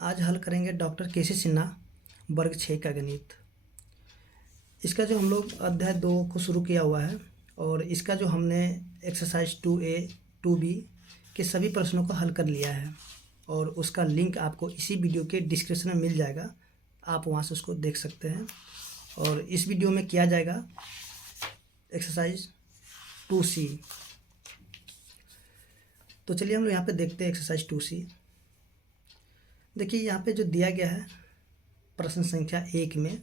आज हल करेंगे डॉक्टर केसी सिन्हा वर्ग 6 का गणित। इसका जो हम लोग अध्याय 2 को शुरू किया हुआ है और इसका जो हमने एक्सरसाइज 2A 2B के सभी प्रश्नों को हल कर लिया है और उसका लिंक आपको इसी वीडियो के डिस्क्रिप्शन में मिल जाएगा। आप वहाँ से उसको देख सकते हैं। और इस वीडियो में किया जाएगा एक्सरसाइज 2C। तो चलिए हम लोग यहाँ पे देखते हैं एक्सरसाइज 2C। देखिए यहाँ पे जो दिया गया है प्रश्न संख्या 1 में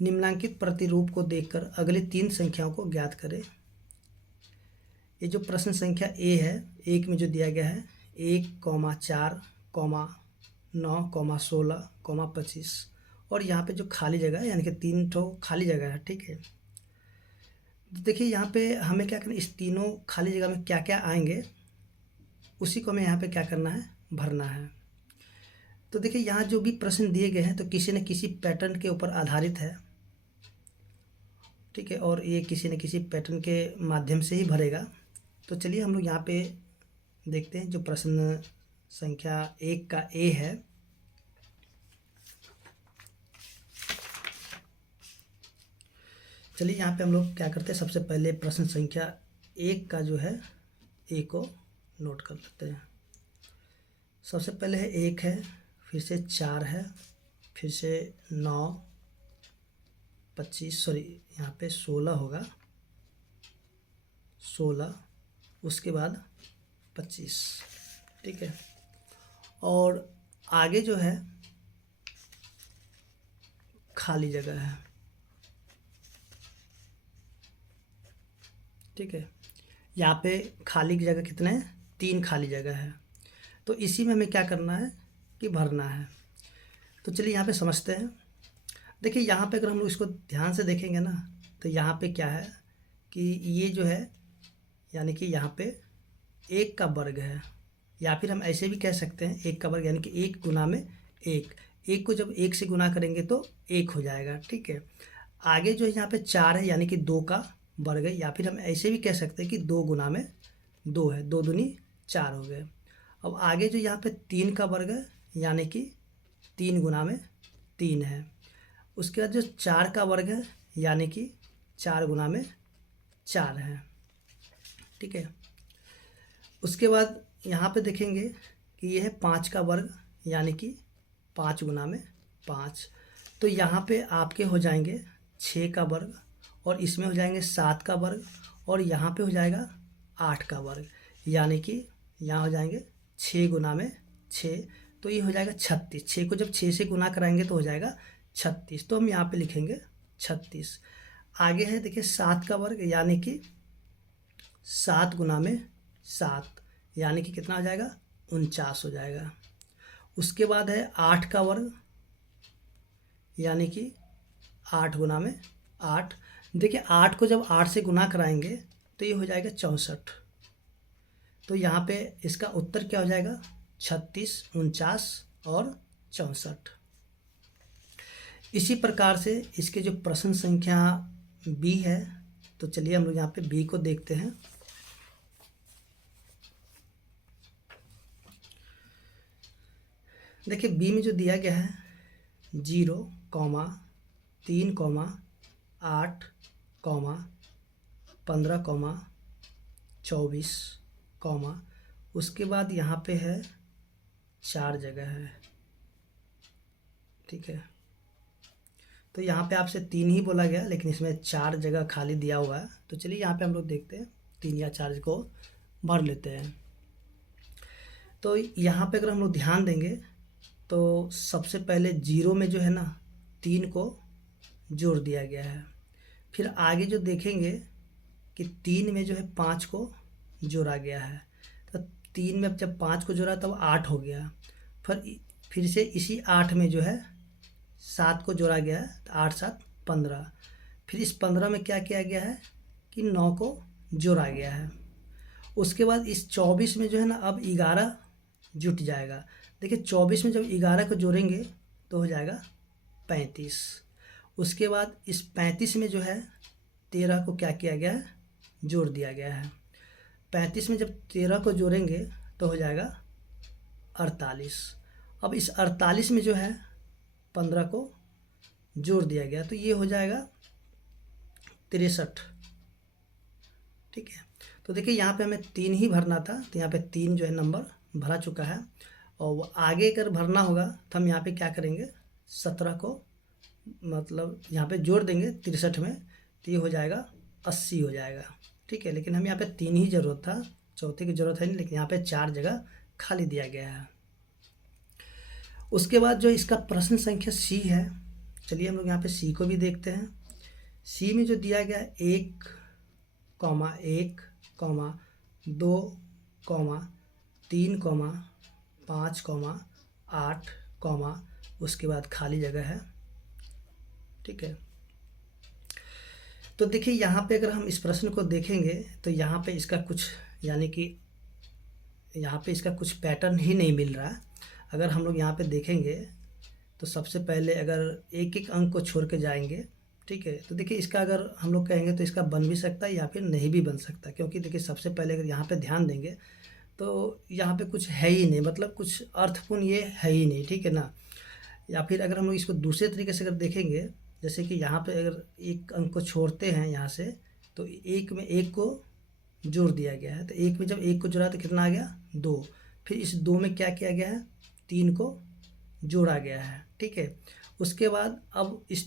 निम्नलिखित प्रतिरूप को देखकर अगले 3 संख्याओं को ज्ञात करें। ये जो प्रश्न संख्या ए है, 1 में जो दिया गया है 1, 4, 9, 16, 25 और यहाँ पे जो खाली जगह है यानी कि 3 ठो खाली जगह है। ठीक है, देखिए यहाँ पे हमें क्या करना है, इस तीनों खाली जगह में क्या क्या आएंगे उसी को हमें यहाँ पे क्या करना है, भरना है। तो देखिए यहाँ जो भी प्रश्न दिए गए हैं तो किसी न किसी पैटर्न के ऊपर आधारित है। ठीक है, और ये किसी न किसी पैटर्न के माध्यम से ही भरेगा। तो चलिए हम लोग यहाँ पे देखते हैं जो प्रश्न संख्या 1 का ए है। चलिए यहाँ पे हम लोग क्या करते हैं, सबसे पहले प्रश्न संख्या 1 का जो है ए को नोट कर लेते हैं। सबसे पहले है 1 है, फिर से 4 है, फिर से 9, 25 सॉरी यहाँ पे 16 होगा, 16 उसके बाद 25। ठीक है, और आगे जो है खाली जगह है। ठीक है, यहाँ पे खाली की जगह कितने हैं, 3 खाली जगह है। तो इसी में हमें क्या करना है कि भरना है। तो चलिए यहाँ पे समझते हैं। देखिए यहाँ पे अगर हम लोग इसको ध्यान से देखेंगे ना तो यहाँ पे क्या है कि ये जो है यानी कि यहाँ पे 1 का वर्ग है, या फिर हम ऐसे भी कह सकते हैं 1 का वर्ग यानी कि 1 गुना में 1। 1 को जब 1 से गुना करेंगे तो 1 हो जाएगा। ठीक है, आगे जो है यहाँ पे 4 है यानी कि 2 का वर्ग है, या फिर हम ऐसे भी कह सकते हैं कि 2 गुना में 2 है, 2 दूनी 4 हो गए। अब आगे जो यहाँ पे 3 का वर्ग है यानी कि 3 गुना में 3 है। उसके बाद जो 4 का वर्ग है यानी कि 4 गुना में 4 है। ठीक है, उसके बाद यहाँ पे देखेंगे कि ये है 5 का वर्ग यानी कि 5 गुना में 5। तो यहाँ पे आपके हो जाएंगे 6 का वर्ग और इसमें हो जाएंगे 7 का वर्ग और यहाँ पे हो जाएगा 8 का वर्ग यानी कि यहाँ हो जाएंगे 6 गुना में 6। तो ये हो जाएगा 36। 6 को जब 6 से गुना कराएंगे तो हो जाएगा 36। तो हम यहाँ पे लिखेंगे 36। आगे है देखिए 7 का वर्ग यानी कि 7 गुना में 7 यानी कि कितना हो जाएगा, 49 हो जाएगा। उसके बाद है 8 का वर्ग यानी कि 8 गुना में 8। देखिए 8 को जब 8 से गुना कराएंगे तो ये हो जाएगा 64। तो यहाँ पे इसका उत्तर क्या हो जाएगा, 36, 49 और 64। इसी प्रकार से इसके जो प्रश्न संख्या बी है, तो चलिए हम लोग यहाँ पे बी को देखते हैं। देखिए बी में जो दिया गया है 0, 3, 8, 15, 24, उसके बाद यहाँ पे है 4 जगह है। ठीक है, तो यहाँ पे आपसे 3 ही बोला गया लेकिन इसमें 4 जगह खाली दिया हुआ है। तो चलिए यहाँ पे हम लोग देखते हैं 3 या 4 को भर लेते हैं। तो यहाँ पे अगर हम लोग ध्यान देंगे तो सबसे पहले 0 में जो है ना 3 को जोड़ दिया गया है। फिर आगे जो देखेंगे कि 3 में जो है 5 को जोड़ा गया है। तो 3 में जब 5 को जोड़ा तब 8 हो गया। फिर से इसी 8 में जो है 7 को जोड़ा गया है तो 8, 7, 15। फिर इस 15 में क्या किया गया है कि 9 को जोड़ा गया है। उसके बाद इस 24 में जो है ना अब 11 जुट जाएगा। देखिए 24 में जब 11 को जोड़ेंगे तो हो जाएगा 35। उसके बाद इस 35 में जो है 13 को क्या किया गया है, जोड़ दिया गया है। 35 में जब 13 को जोड़ेंगे तो हो जाएगा 48। अब इस 48 में जो है 15 को जोड़ दिया गया, तो ये हो जाएगा 63। ठीक है, तो देखिए यहाँ पे हमें 3 ही भरना था, तो यहाँ पे 3 जो है नंबर भरा चुका है। और वो आगे अगर भरना होगा तो हम यहाँ पे क्या करेंगे, 17 को मतलब यहाँ पे जोड़ देंगे 63 में, तो ये हो जाएगा 80 हो जाएगा। ठीक है, लेकिन हमें यहाँ पे 3 ही ज़रूरत था, चौथे की ज़रूरत है नहीं, लेकिन यहाँ पे 4 जगह खाली दिया गया है। उसके बाद जो इसका प्रश्न संख्या सी है, चलिए हम लोग यहाँ पे सी को भी देखते हैं। सी में जो दिया गया 1, 1, 2, 3, 5, 8, उसके बाद खाली जगह है। ठीक है, तो देखिए यहाँ पे अगर हम इस प्रश्न को देखेंगे तो यहाँ पे इसका कुछ यानी कि यहाँ पे इसका कुछ पैटर्न ही नहीं मिल रहा। अगर हम लोग यहाँ पे देखेंगे तो सबसे पहले अगर एक एक अंक को छोड़ के जाएंगे, ठीक है, तो देखिए इसका अगर हम लोग कहेंगे तो इसका बन भी सकता है या फिर नहीं भी बन सकता, क्योंकि देखिए सबसे पहले अगर यहाँ पे ध्यान देंगे तो यहाँ पे कुछ है ही नहीं, मतलब कुछ अर्थपूर्ण ये है ही नहीं। ठीक है ना, या फिर अगर हम लोग इसको दूसरे तरीके से अगर देखेंगे, जैसे कि यहाँ पे अगर एक अंक को छोड़ते हैं यहाँ से, तो एक में एक को जोड़ दिया गया है, तो एक में जब एक को जोड़ा तो कितना आ गया 2। फिर इस 2 में क्या किया गया है, 3 को जोड़ा गया है। ठीक है, उसके बाद अब इस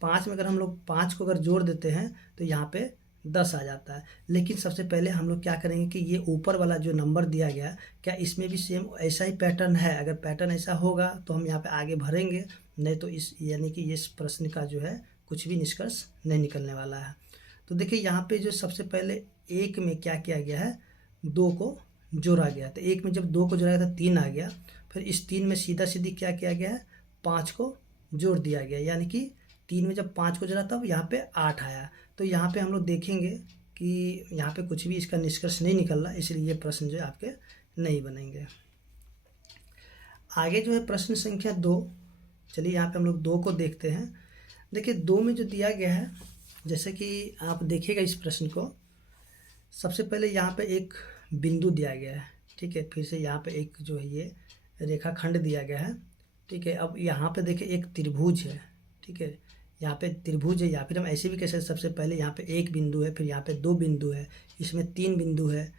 5 में अगर हम लोग 5 को अगर जोड़ देते हैं तो यहाँ पे 10 आ जाता है। लेकिन सबसे पहले हम लोग क्या करेंगे कि ये ऊपर वाला जो नंबर दिया गया, क्या इसमें भी सेम ऐसा ही पैटर्न है? अगर पैटर्न ऐसा होगा तो हम यहाँ पे आगे भरेंगे, नहीं तो इस यानी कि इस प्रश्न का जो है कुछ भी निष्कर्ष नहीं निकलने वाला है। तो देखिए यहाँ पे जो सबसे पहले एक में क्या किया गया है, 2 को जोड़ा गया, तो एक में जब 2 को जोड़ा गया तो 3 आ गया। फिर इस 3 में सीधा सीधी क्या किया गया है, 5 को जोड़ दिया गया, यानी कि 3 में जब 5 को जोड़ा तब यहाँ पे 8 आया। तो यहाँ पे हम लोग देखेंगे कि यहाँ पे कुछ भी इसका निष्कर्ष नहीं निकल रहा, इसलिए ये प्रश्न जो है आपके नहीं बनेंगे। आगे जो है प्रश्न संख्या 2, चलिए यहाँ पे हम लोग 2 को देखते हैं। देखिए 2 में जो दिया गया है, जैसे कि आप देखिएगा इस प्रश्न को, सबसे पहले यहाँ पे एक बिंदु दिया गया है। ठीक है, फिर से यहाँ पे एक जो है ये रेखाखंड दिया गया है। ठीक है, अब यहाँ पे देखिए एक त्रिभुज है। ठीक है, यहाँ पे त्रिभुज है, या फिर हम ऐसे भी कह सकते, सबसे पहले यहाँ पे एक बिंदु है, फिर यहाँ पे 2 बिंदु है, इसमें 3 बिंदु है,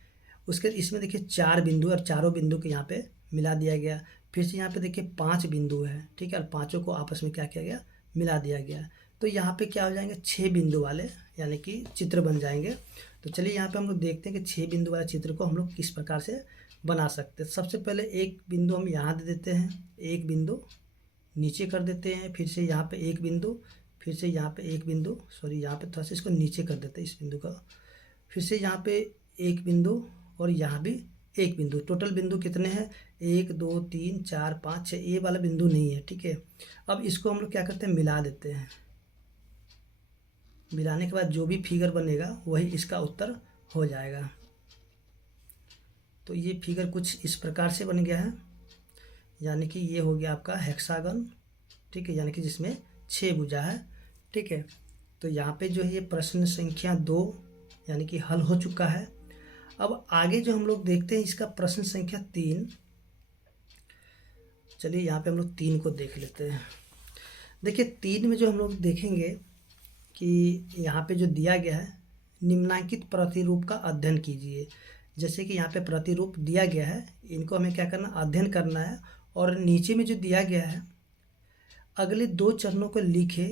उसके इसमें देखिए 4 बिंदु, और चारों बिंदु को यहाँ पे मिला दिया गया। फिर से यहाँ पे देखिए 5 बिंदु है। ठीक है, और पाँचों को आपस में क्या किया गया, मिला दिया गया। तो यहाँ पे क्या हो जाएंगे, 6 बिंदु वाले यानी कि चित्र बन जाएंगे। तो चलिए यहाँ पे हम लोग देखते हैं कि 6 बिंदु वाले चित्र को हम लोग किस प्रकार से बना सकते हैं। सबसे पहले एक बिंदु हम यहाँ दे देते हैं, एक बिंदु नीचे कर देते हैं, फिर से यहाँ पे एक बिंदु, फिर से यहाँ पे एक बिंदु, सॉरी यहाँ पे थोड़ा सा इसको नीचे कर देते हैं इस बिंदु का, फिर से यहाँ पे एक बिंदु और यहाँ भी एक बिंदु। टोटल बिंदु कितने हैं, 1 2 3 4 5 6, ये वाला बिंदु नहीं है। ठीक है, अब इसको हम लोग क्या करते हैं, मिला देते हैं। मिलाने के बाद जो भी फिगर बनेगा वही इसका उत्तर हो जाएगा। तो ये फिगर कुछ इस प्रकार से बन गया है, यानी कि ये हो गया आपका हेक्सागन। ठीक है, यानी कि जिसमें 6 भुजा है। ठीक है, तो यहाँ पे जो है ये प्रश्न संख्या 2 यानी कि हल हो चुका है। अब आगे जो हम लोग देखते हैं इसका प्रश्न संख्या 3। चलिए यहाँ पे हम लोग 3 को देख लेते हैं। देखिए 3 में जो हम लोग देखेंगे कि यहाँ पे जो दिया गया है, निम्नलिखित प्रतिरूप का अध्ययन कीजिए। जैसे कि यहाँ पे प्रतिरूप दिया गया है, इनको हमें क्या करना, अध्ययन करना है। और नीचे में जो दिया गया है, अगले 2 चरणों को लिखे।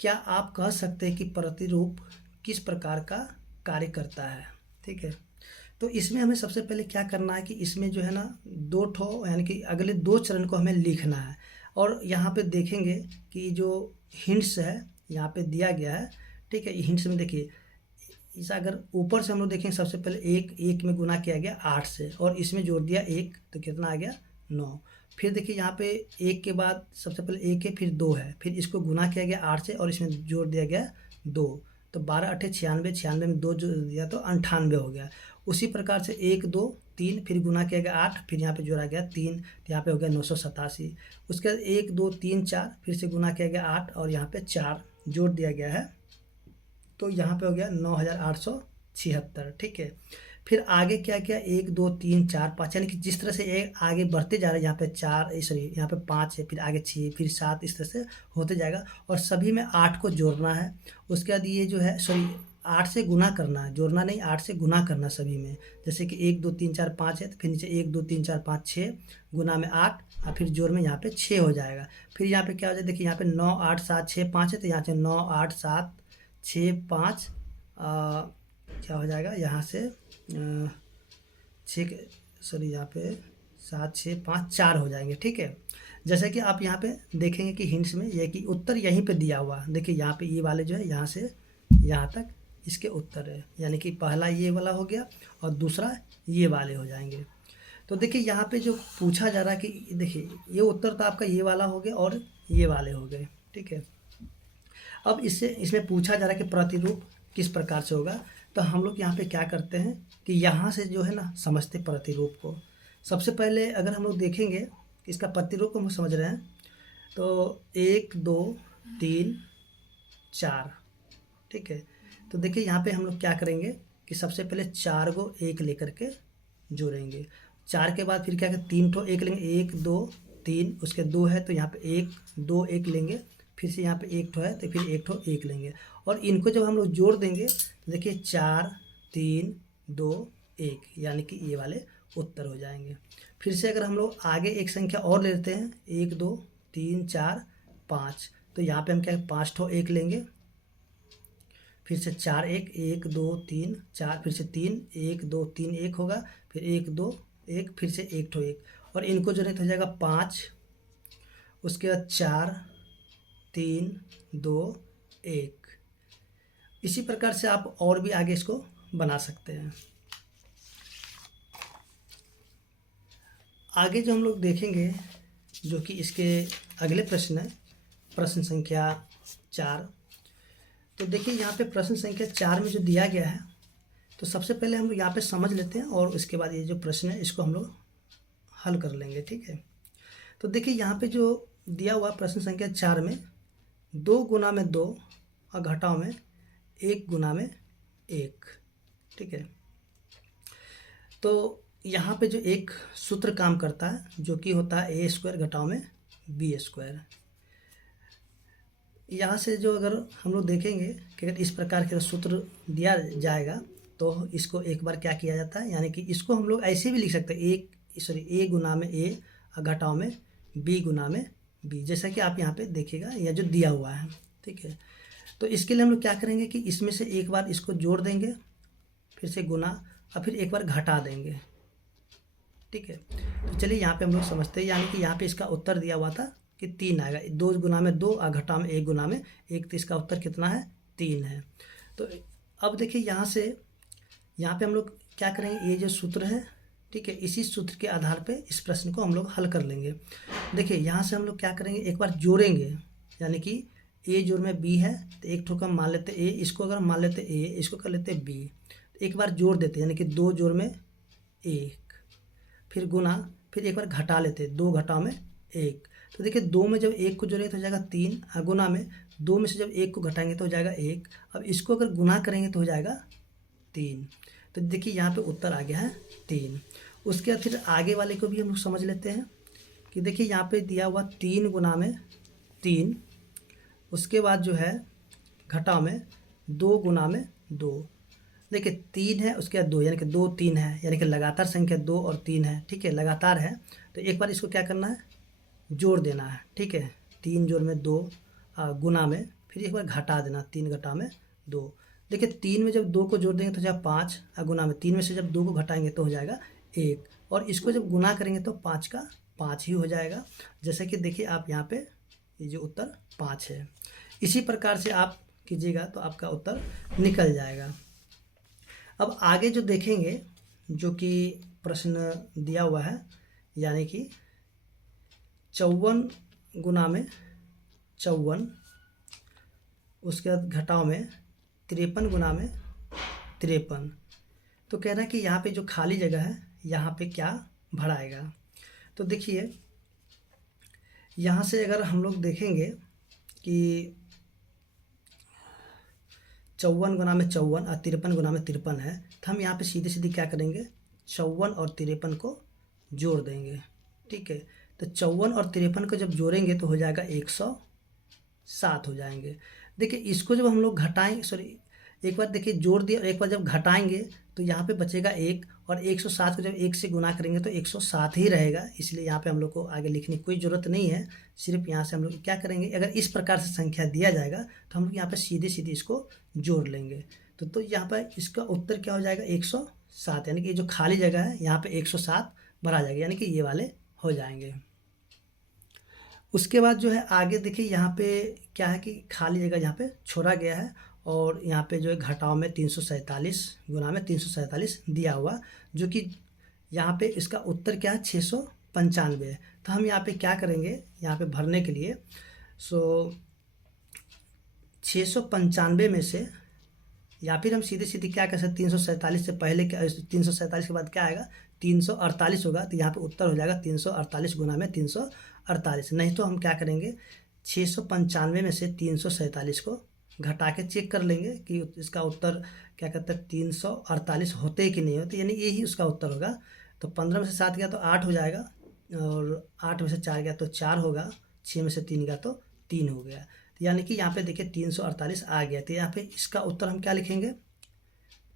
क्या आप कह सकते हैं कि प्रतिरूप किस प्रकार का कार्य करता है? ठीक है, तो इसमें हमें सबसे पहले क्या करना है कि इसमें जो है ना 2 ठो यानी कि अगले 2 चरण को हमें लिखना है। और यहाँ पे देखेंगे कि जो हिंट्स है यहाँ पे दिया गया है। ठीक है, हिंट्स में देखिए, इस अगर ऊपर से हम लोग देखें, सबसे पहले एक में गुना किया गया 8 से, और इसमें जोड़ दिया 1, तो कितना आ गया 9। फिर देखिए यहाँ पे 1 के बाद सबसे पहले 1 है, फिर 2 है, फिर इसको गुना किया गया 8 से और इसमें जोड़ दिया गया 2, तो 12 8 96, 96 में 2 जोड़ दिया तो 98 हो गया। उसी प्रकार से 1 2 3, फिर गुना किया गया 8, फिर यहाँ पे जोड़ा गया 3, तो यहाँ पे हो गया 987। उसके बाद 1 2 3 4, फिर से गुना किया गया 8 और यहाँ पे 4 जोड़ दिया गया है, तो यहाँ पे हो गया 9876। ठीक है, फिर आगे क्या किया, 1 2 3 4 5, यानी कि जिस तरह से ये आगे बढ़ते जा रहे हैं, यहाँ पे 4 सॉरी यहाँ पे 5 है, फिर आगे 6, फिर 7, इस तरह से होते जाएगा। और सभी में 8 को जोड़ना है। उसके बाद ये जो है सॉरी 8 से गुना करना है, जोड़ना नहीं, 8 से गुना करना सभी में। जैसे कि 1 2 3 4 5 है, तो फिर नीचे 1 2 3 4 5 6 गुना में 8, और फिर जोड़ में यहाँ पे 6 हो जाएगा। फिर यहाँ पे क्या हो जाए, देखिए यहाँ पे 9 8 7 6 5 है, तो यहाँ से 9 8 7 6 5 क्या हो जाएगा यहाँ से 6 सॉरी यहाँ पे 7 6 5 4 हो जाएंगे। ठीक है, जैसे कि आप यहाँ पे देखेंगे कि हिंट्स में यह कि उत्तर यहीं पे दिया हुआ, देखिए यहाँ पे ये वाले जो है यहाँ से यहाँ तक इसके उत्तर है, यानी कि पहला ये वाला हो गया और दूसरा ये वाले हो जाएंगे। तो देखिए यहाँ पे जो पूछा जा रहा है कि देखिए ये उत्तर तो आपका ये वाला हो गया और ये वाले हो गए। ठीक है, अब इसमें पूछा जा रहा है कि प्रतिरूप किस प्रकार से होगा। तो हम लोग यहाँ पे क्या करते हैं कि यहाँ से जो है ना समझते प्रतिरूप को। सबसे पहले अगर हम लोग देखेंगे कि इसका प्रतिरूप को हम समझ रहे हैं, तो 1 2 3 4। ठीक है, तो देखिए यहाँ पे हम लोग क्या करेंगे कि सबसे पहले 4 को 1 लेकर के जोड़ेंगे। 4 के बाद फिर क्या करें, 3 ठो 1 लेंगे, 1 2 3, उसके 2 है तो यहाँ पे 1 2 1 लेंगे, फिर से यहाँ पे 1 ठो है तो फिर 1 ठो 1 लेंगे। और इनको जब हम लोग जोड़ देंगे तो देखिए 4 3 2 1, यानी कि ये वाले उत्तर हो जाएंगे। फिर से अगर हम लोग आगे एक संख्या और ले लेते हैं, 1 2 3 4 5, तो यहाँ पे हम क्या 5 ठो 1 लेंगे, फिर से 4 1 1 2 3 4, फिर से 3 1 2 3 1 होगा, फिर 1 2 1, फिर से 1 ठो 1, और इनको जो है तो हो जाएगा 5, उसके बाद 4 3 2 1। इसी प्रकार से आप और भी आगे इसको बना सकते हैं। आगे जो हम लोग देखेंगे, जो कि इसके अगले प्रश्न है, प्रश्न संख्या 4। तो देखिए यहाँ पे प्रश्न संख्या 4 में जो दिया गया है, तो सबसे पहले हम लोग यहाँ पे समझ लेते हैं और उसके बाद ये जो प्रश्न है इसको हम लोग हल कर लेंगे। ठीक है, तो देखिए यहाँ पे जो दिया हुआ प्रश्न संख्या 4 में 2 गुना में 2 और घटाओ में 1 गुना में 1। ठीक है, तो यहाँ पे जो एक सूत्र काम करता है जो कि होता है a² घटाओ में b²। यहाँ से जो अगर हम लोग देखेंगे कि अगर इस प्रकार के सूत्र दिया जाएगा तो इसको एक बार क्या किया जाता है, यानी कि इसको हम लोग ऐसे भी लिख सकते हैं, a गुना में a और घटाओ में b गुना में b, जैसा कि आप यहाँ पे देखिएगा यह जो दिया हुआ है। ठीक है, तो इसके लिए हम लोग क्या करेंगे कि इसमें से एक बार इसको जोड़ देंगे, फिर से गुना, और फिर एक बार घटा देंगे। ठीक है, तो चलिए यहाँ पे हम लोग समझते हैं, यानी कि यहाँ पे इसका उत्तर दिया हुआ था कि 3 आएगा, 2 गुना में 2 और घटाओ में 1 गुना में 1, तो इसका उत्तर कितना है, 3 है। तो अब देखिए यहाँ पे हम लोग क्या करेंगे, ये जो सूत्र है, ठीक है, इसी सूत्र के आधार पे इस प्रश्न को हम लोग हल कर लेंगे। देखिए यहाँ से हम लोग क्या करेंगे, एक बार जोड़ेंगे, यानी कि a जोड़ में b है तो एक ठोका मान लेते a, इसको अगर मान लेते a, इसको कर लेते b, एक बार जोड़ देते यानी कि 2 जोड़ में 1, फिर गुना, फिर एक बार घटा लेते 2 घटाओ में 1। तो देखिए 2 में जब 1 को जोड़ेंगे तो हो जाएगा 3, गुना में 2 में से जब 1 को घटाएंगे तो हो जाएगा 1। अब इसको अगर गुना करेंगे तो हो जाएगा 3। तो देखिए यहाँ पे उत्तर आ गया है 3। उसके बाद फिर आगे वाले को भी हम लोग समझ लेते हैं कि देखिए यहाँ पे दिया हुआ 3 गुना में 3, उसके बाद जो है घटाओ में 2 गुना में 2। देखिए 3 है, उसके बाद 2, यानी कि 2 3 है, यानी कि लगातार संख्या 2 और 3 है। ठीक है, लगातार है, तो एक बार इसको क्या करना है, जोड़ देना है। ठीक है, 3 जोड़ में 2 गुना में, फिर एक बार घटा देना, 3 घटा में 2। देखिए 3 में जब 2 को जोड़ देंगे तो हो जाएगा 5, गुना में 3 में से जब 2 को घटाएंगे तो हो जाएगा 1, और इसको जब गुना करेंगे तो 5 का 5 ही हो जाएगा। जैसे कि देखिए आप यहाँ पे ये जो उत्तर 5 है, इसी प्रकार से आप कीजिएगा तो आपका उत्तर निकल जाएगा। अब आगे जो देखेंगे, जो कि प्रश्न दिया हुआ है, यानी कि 54 गुना में 54, उसके बाद घटाओ में 53 गुना में 53। तो कह रहा है कि यहाँ पे जो खाली जगह है यहाँ पे क्या भराएगा। तो देखिए यहाँ से अगर हम लोग देखेंगे कि 54 गुना में 54 और 53 गुना में 53 है, तो हम यहाँ पे सीधे सीधे क्या करेंगे, 54 और 53 को जोड़ देंगे। ठीक है, तो 54 और 53 को जब जोड़ेंगे तो हो जाएगा 107 हो जाएंगे। देखिए इसको जब हम लोग घटाएंगे, सॉरी एक बार देखिए जोड़ दिया और एक बार जब घटाएंगे तो यहाँ पे बचेगा 1, और 107 को जब 1 से गुना करेंगे तो 107 ही रहेगा। इसलिए यहाँ पे हम लोग को आगे लिखने की कोई ज़रूरत नहीं है, सिर्फ यहाँ से हम लोग क्या करेंगे, अगर इस प्रकार से संख्या दिया जाएगा तो हम लोग यहाँ पे सीधे सीधे इसको जोड़ लेंगे। तो यहाँ पर इसका उत्तर क्या हो जाएगा, 107, यानी कि जो खाली जगह है यहाँ पे 107 भरा जाएगा, यानी कि ये वाले हो जाएंगे। उसके बाद जो है आगे देखिए यहाँ पे क्या है कि खाली जगह यहाँ पे छोड़ा गया है, और यहाँ पे जो है घटाव में 347 गुना में 347 दिया हुआ, जो कि यहाँ पे इसका उत्तर क्या है, 695 है। तो हम यहाँ पे क्या करेंगे, यहाँ पे भरने के लिए 695 में से, या फिर हम सीधे सीधे क्या कर सकते, 347 से पहले क्या, 347 के बाद क्या आएगा, 348 होगा। तो यहाँ पे उत्तर हो जाएगा 348 गुना में 348। नहीं तो हम क्या करेंगे, 695 में से 347 को घटा के चेक कर लेंगे कि इसका उत्तर क्या कहते हैं, 348 होते कि नहीं होते, यानी यही उसका उत्तर होगा। तो 15 में से 7 गया तो 8 हो जाएगा, और 8 में से 4 गया तो 4 होगा, 6 में से 3 गया तो 3 हो गया। यानी कि यहाँ पे देखिए 348 आ गया। तो यहाँ पे इसका उत्तर हम क्या लिखेंगे,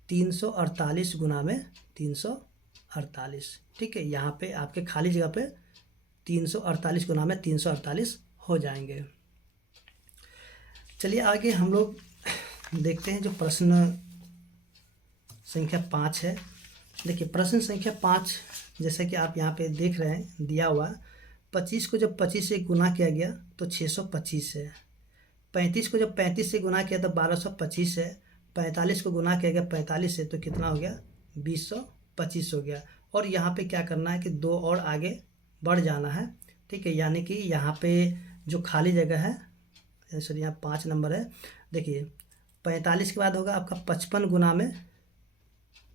348 गुना में 348। ठीक है, यहाँ पे आपके खाली जगह पे 348 गुना में 348 हो जाएंगे। चलिए आगे हम लोग देखते हैं जो प्रश्न संख्या 5 है। देखिए प्रश्न संख्या 5 जैसे कि आप यहाँ पे देख रहे हैं दिया हुआ, 25 को जब 25 से गुना किया गया तो 625 है। 35 को जब 35 से गुना किया तो 1225 है। 45 को गुना किया गया 45 से तो कितना हो गया, 2025 हो गया। और यहाँ पे क्या करना है कि 2 और आगे बढ़ जाना है। ठीक है, यानी कि यहाँ पे जो खाली जगह है, सॉरी यहाँ 5 नंबर है, देखिए 45 के बाद होगा आपका 55 गुना में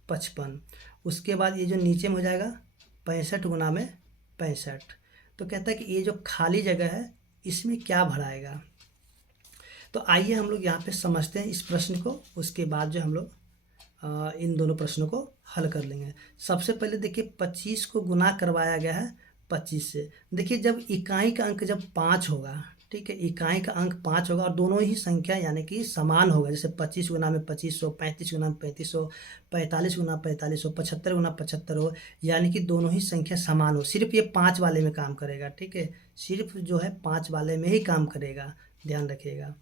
55। उसके बाद ये जो नीचे में हो जाएगा 65 गुना में 65। तो कहता है कि ये जो खाली जगह है इसमें क्या भराएगा। तो आइए हम लोग यहाँ पे समझते हैं इस प्रश्न को, उसके बाद जो हम लोग इन दोनों प्रश्नों को हल कर लेंगे। सबसे पहले देखिए 25 को गुना करवाया गया है 25 से। देखिए जब इकाई का अंक जब 5 होगा, ठीक है, इकाई का अंक 5 होगा और दोनों ही संख्या यानी कि समान होगा, जैसे 25 गुना में 2500, 35 गुना में 3500, 45 गुना 4500, 75 गुना 75 हो, यानी कि दोनों ही संख्या समान हो। सिर्फ ये 5 वाले में काम करेगा। ठीक है, सिर्फ जो है 5 वाले में ही काम करेगा, ध्यान रखिएगा।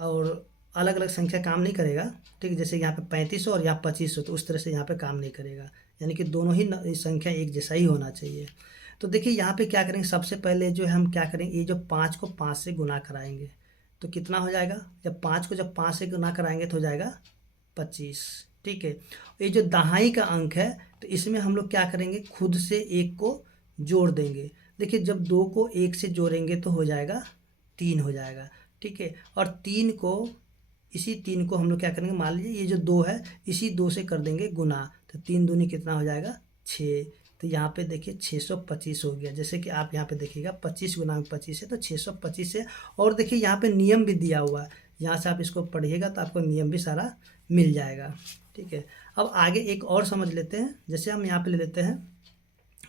और अलग अलग संख्या काम नहीं करेगा। ठीक है, जैसे यहाँ पे 3500 और यहाँ 2500, तो उस तरह से यहाँ पे काम नहीं करेगा, यानी कि दोनों ही संख्या एक जैसा ही होना चाहिए। तो देखिए यहाँ पे क्या करेंगे, सबसे पहले जो है हम क्या करेंगे, ये जो 5 को 5 से गुना कराएंगे तो कितना हो जाएगा, जब 5 को जब 5 से गुना कराएंगे तो हो जाएगा 25। ठीक है, ये जो दहाई का अंक है तो इसमें हम लोग क्या करेंगे, खुद से 1 को जोड़ देंगे। देखिए जब 2 को 1 से जोड़ेंगे तो हो जाएगा 3 हो जाएगा। ठीक है, और 3 को, इसी 3 को हम लोग क्या करेंगे, मान लीजिए ये जो 2 है इसी 2 से कर देंगे गुना, तो 3 दूनी कितना हो जाएगा 6। तो यहाँ पे देखिए 625 हो गया। जैसे कि आप यहाँ पे देखिएगा 25 गुना में 25 है तो 625 है। और देखिए यहाँ पे नियम भी दिया हुआ है, यहाँ से आप इसको पढ़िएगा तो आपको नियम भी सारा मिल जाएगा। ठीक है, अब आगे एक और समझ लेते हैं। जैसे हम यहाँ पे ले लेते हैं,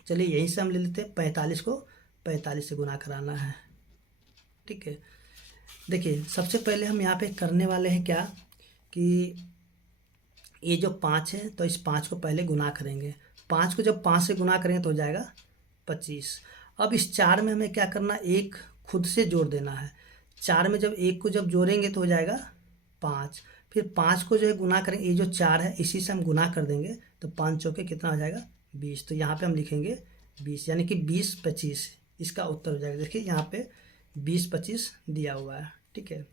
चलिए यहीं से हम ले लेते हैं 45 को 45 से गुना कराना है। ठीक है, देखिए सबसे पहले हम यहाँ पे करने वाले हैं क्या कि ये जो 5 है तो इस 5 को पहले गुना करेंगे। 5 को जब 5 से गुना करेंगे तो हो जाएगा 25। अब इस 4 में हमें क्या करना, 1 खुद से जोड़ देना है। 4 में जब 1 को जब जोड़ेंगे तो हो जाएगा 5। फिर 5 को जो है गुना करेंगे, ये जो 4 है इसी से हम गुना कर देंगे तो 5 चौके कितना हो जाएगा 20। तो यहाँ पे हम लिखेंगे 20, यानी कि 20-25 इसका उत्तर हो जाएगा। देखिए यहाँ पे 20-25 दिया हुआ है। ठीक है,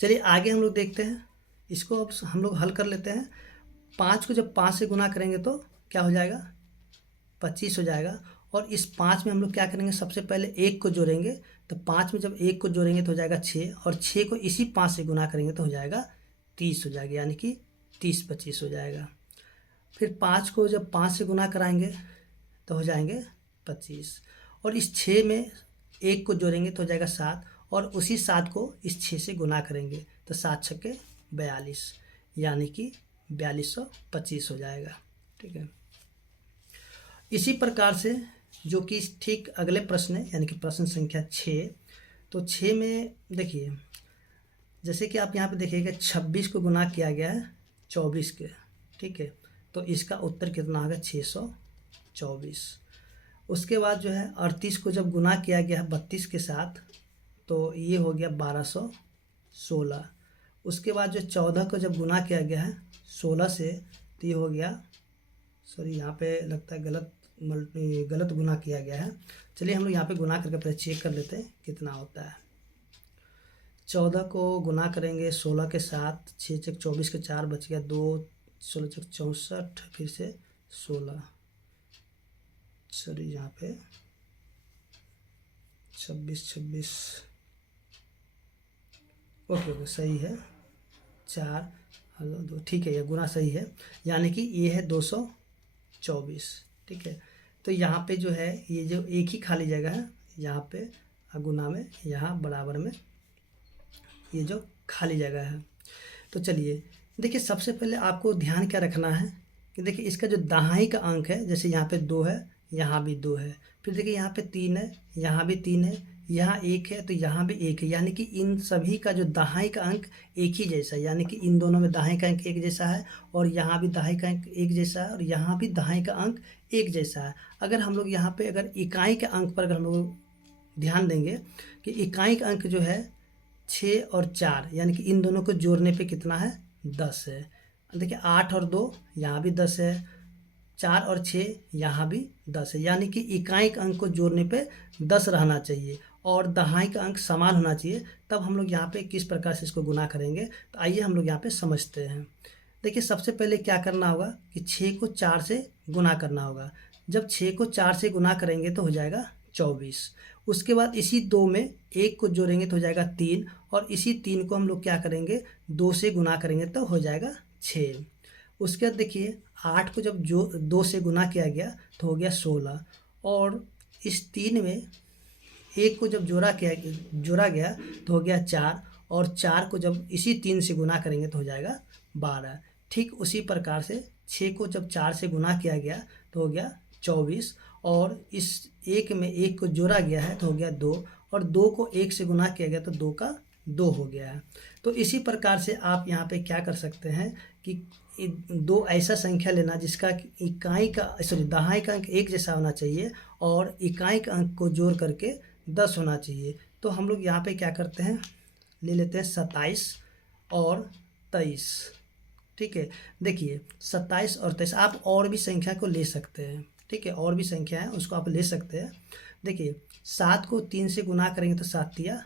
चलिए आगे हम लोग देखते हैं इसको। अब हम लोग हल कर लेते हैं। 5 को जब 5 से गुना करेंगे तो क्या हो जाएगा, 25 हो जाएगा। और इस 5 में हम लोग क्या करेंगे, सबसे पहले 1 को जोड़ेंगे। तो 5 में जब 1 को जोड़ेंगे तो हो जाएगा 6, और 6 को इसी 5 से गुना करेंगे तो हो जाएगा 30 हो जाएगा, यानी कि 30-25 हो जाएगा। फिर 5 को जब 5 से गुना कराएंगे तो हो जाएंगे 25, और इस 6 में 1 को जोड़ेंगे तो हो जाएगा 7, और उसी 7 को इस 6 से गुना करेंगे तो 7 छक्के 42, यानी कि 4225 हो जाएगा। ठीक है, इसी प्रकार से जो कि ठीक अगले प्रश्न है, यानी कि प्रश्न संख्या 6। तो 6 में देखिए, जैसे कि आप यहाँ पे देखिएगा 26 को गुना किया गया है 24 के। ठीक है, तो इसका उत्तर कितना होगा 624। उसके बाद जो है 38 को जब गुना किया गया है 32 के साथ, तो ये हो गया 1216। उसके बाद जो 14 को जब गुना किया गया है 16 से, तो ये हो गया, सॉरी यहाँ पे लगता है गलत गुना किया गया है। चलिए हम लोग यहाँ पे गुना करके पहले चेक कर लेते हैं कितना होता है। 14 को गुना करेंगे 16 के साथ, 6 चक 24 के 4 बच गया 2, 16 चक 64, फिर से 16, सॉरी यहाँ पे 26, ओके सही है, 4 और 2, ठीक है, ये गुना सही है, यानी कि ये है 224। ठीक है, तो यहाँ पे जो है ये जो एक ही खाली जगह है यहाँ पे गुना में, यहाँ बराबर में ये जो खाली जगह है। तो चलिए देखिए, सबसे पहले आपको ध्यान क्या रखना है कि देखिए इसका जो दाहाई का अंक है, जैसे यहाँ पे 2 है, यहाँ भी 2 है, फिर देखिए यहाँ पे 3 है, यहाँ भी 3 है, यहाँ 1 है, तो यहाँ भी 1 है, यानी कि इन सभी का जो दाहाई का अंक एक ही जैसा है, यानी कि इन दोनों में दाहाई का अंक एक जैसा है, और यहाँ भी दाहाई का अंक एक जैसा है, और यहाँ भी दाहाई का अंक एक जैसा है। अगर हम लोग यहाँ पे अगर इकाई के अंक पर अगर हम लोग ध्यान देंगे कि इकाई का अंक जो है 6 और 4, यानी कि इन दोनों को जोड़ने पे कितना है 10 है। देखिए 8 और 2 यहाँ भी 10 है, 4 और 6 यहाँ भी 10 है, यानी कि इकाई का अंक को जोड़ने पे 10 रहना चाहिए और दहाई का अंक समान होना चाहिए। तब हम लोग यहाँ पे किस प्रकार से इसको गुना करेंगे, तो आइए हम लोग यहाँ पे समझते हैं। देखिए सबसे पहले क्या करना होगा कि 6 को 4 से गुना करना होगा। जब 6 को 4 से गुना करेंगे तो हो जाएगा 24। उसके बाद इसी 2 में 1 को जोड़ेंगे तो हो जाएगा 3, और इसी 3 को हम लोग क्या करेंगे 2 से गुना करेंगे तो हो जाएगा 6। उसके बाद देखिए 8 को जब 2 से गुना किया गया तो हो गया 16, और इस 3 में 1 को जब जोड़ा गया तो हो गया 4, और 4 को जब इसी 3 से गुना करेंगे तो हो जाएगा 12। ठीक उसी प्रकार से 6 को जब 4 से गुना किया गया तो हो गया 24, और इस 1 में 1 को जोड़ा गया है तो हो गया 2, और 2 को 1 से गुना किया गया तो 2 का 2 हो गया है। तो इसी प्रकार से आप यहाँ पे क्या कर सकते हैं कि 2 ऐसा संख्या लेना जिसका इकाई का दहाई का अंक एक जैसा होना चाहिए और इकाई का अंक को जोड़ करके 10 होना चाहिए। तो हम लोग यहाँ पे क्या करते हैं, ले लेते हैं 27 और 23। ठीक है, देखिए 27 और 23, आप और भी संख्या को ले सकते हैं। ठीक है, और भी संख्या है उसको आप ले सकते हैं। देखिए 7 को 3 से गुना करेंगे तो 7 तिया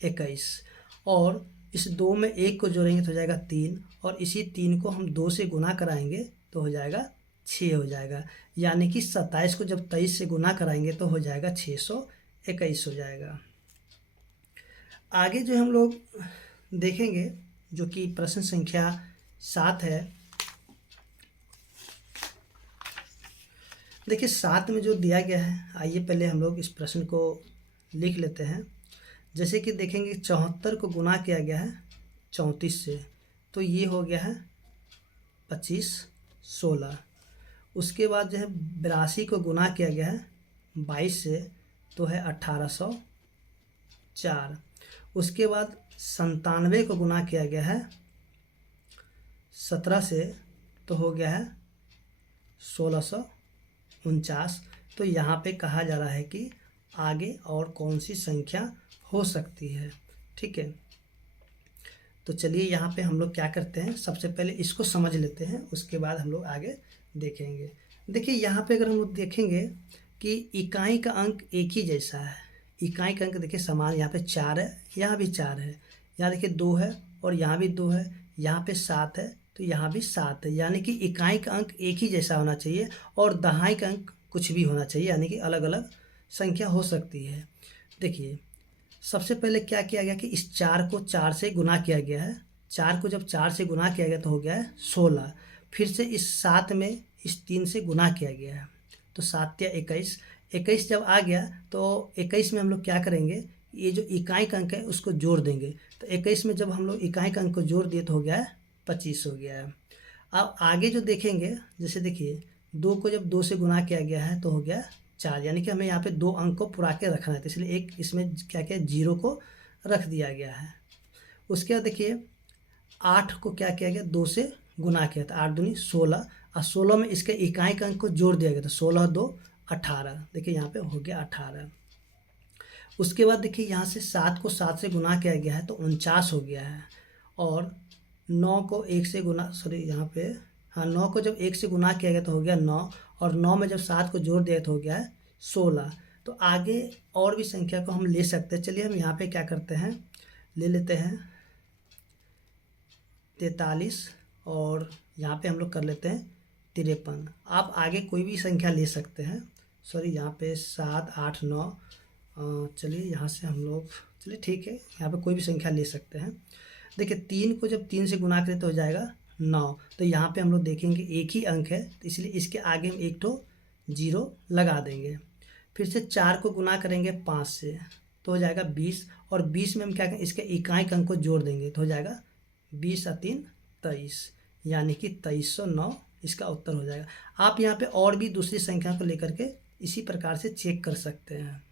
21, और इस 2 में 1 को जोड़ेंगे तो हो जाएगा 3, और इसी 3 को हम 2 से गुना कराएंगे तो हो जाएगा 6 हो जाएगा, यानी कि 27 को जब 23 से गुना कराएंगे तो हो जाएगा 621 हो जाएगा। आगे जो हम लोग देखेंगे जो कि प्रश्न संख्या 7 है। देखिए 7 में जो दिया गया है, आइए पहले हम लोग इस प्रश्न को लिख लेते हैं। जैसे कि देखेंगे 74 को गुना किया गया है 34 से, तो ये हो गया है 25 16। उसके बाद जो है 82 को गुना किया गया है 22 से, तो है 1804। उसके बाद 97 को गुना किया गया है 17 से, तो हो गया है 1649। तो यहाँ पे कहा जा रहा है कि आगे और कौन सी संख्या हो सकती है। ठीक है, तो चलिए यहाँ पे हम लोग क्या करते हैं, सबसे पहले इसको समझ लेते हैं, उसके बाद हम लोग आगे देखेंगे। देखिए यहाँ पे अगर हम लोग देखेंगे कि इकाई का अंक एक ही जैसा है, इकाई का अंक देखिए समान, यहाँ पे 4 है, यहाँ भी 4 है, यहाँ देखिए 2 है, और यहाँ भी 2 है, यहाँ पे 7 है, तो यहाँ भी 7 है, यानी कि इकाई का अंक एक ही जैसा होना चाहिए और दहाई का अंक कुछ भी होना चाहिए, यानी कि अलग अलग संख्या हो सकती है। देखिए सबसे पहले क्या किया गया कि इस 4 को 4 से गुना किया गया है, 4 को जब 4 से गुना किया गया तो हो गया है 16। फिर से इस 7 में इस 3 से गुना किया गया है, तो 7 या 21 जब आ गया तो 21 में हम लोग क्या करेंगे ये जो इकाइक अंक है उसको जोड़ देंगे। तो 21 में जब हम लोग इकाइक अंक को जोड़ दिए तो हो गया है 25 हो गया है। अब आगे जो देखेंगे, जैसे देखिए 2 को जब 2 से गुना किया गया है तो हो गया 4, यानी कि हमें यहाँ पे 2 अंक को पुरा के रखना है, तो इसलिए एक इसमें क्या किया, 0 को रख दिया गया है। उसके बाद देखिए 8 को क्या किया गया, 2 से गुना किया था, 8 दूनी 16, और 16 में इसके इकाइक अंक को जोड़ दिया गया, तो 16 2 18, देखिए यहाँ पे हो गया 18। उसके बाद देखिए यहाँ से 7 को 7 से गुना किया गया है तो 49 हो गया है, और 9 को 1 से गुना, सॉरी यहाँ पे, हाँ 9 को जब 1 से गुना किया गया तो हो गया 9, और 9 में जब 7 को जोड़ दिया तो हो गया है 16। तो आगे और भी संख्या को हम ले सकते हैं। चलिए हम यहाँ पे क्या करते हैं, ले लेते हैं 43, और यहाँ पे हम लोग कर लेते हैं 53। आप आगे कोई भी संख्या ले सकते हैं, सॉरी यहाँ पे 7 8 9, चलिए यहाँ से हम लोग, चलिए ठीक है यहाँ पे कोई भी संख्या ले सकते हैं। देखिए 3 को जब 3 से गुना करें तो हो जाएगा 9, तो यहाँ पे हम लोग देखेंगे एक ही अंक है तो इसलिए इसके आगे हम एक तो 0 लगा देंगे। फिर से 4 को गुना करेंगे 5 से तो हो जाएगा 20, और 20 में हम क्या करेंगे, इसके इकाइक अंक को जोड़ देंगे तो हो जाएगा 20 और 3 23, यानी कि 2309 इसका उत्तर हो जाएगा। आप यहाँ पे और भी दूसरी संख्या को लेकर के इसी प्रकार से चेक कर सकते हैं।